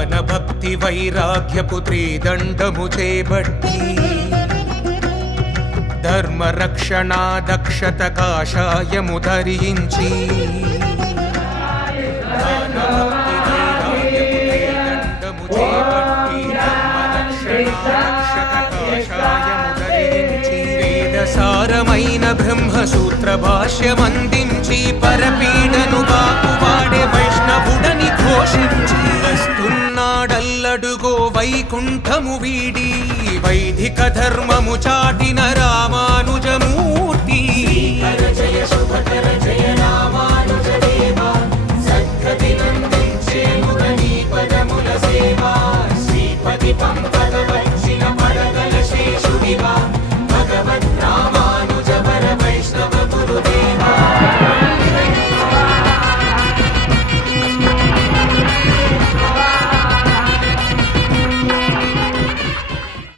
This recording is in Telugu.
జ్ఞాన భక్తి వైరాగ్యపు త్రిదండము చేబట్టి ధర్మ రక్షణ దక్షత కాషాయము ధరించి సారమైన బ్రహ్మసూత్ర భాష్యమందించి పరపీడను బాకువాడే వైష్ణవుడని ఘోషించి వస్తున్నాడల్లడుగో వైకుంఠము వీడి వైదిక ధర్మము చాటిన రామానుజమూర్తి. జయ శుభకర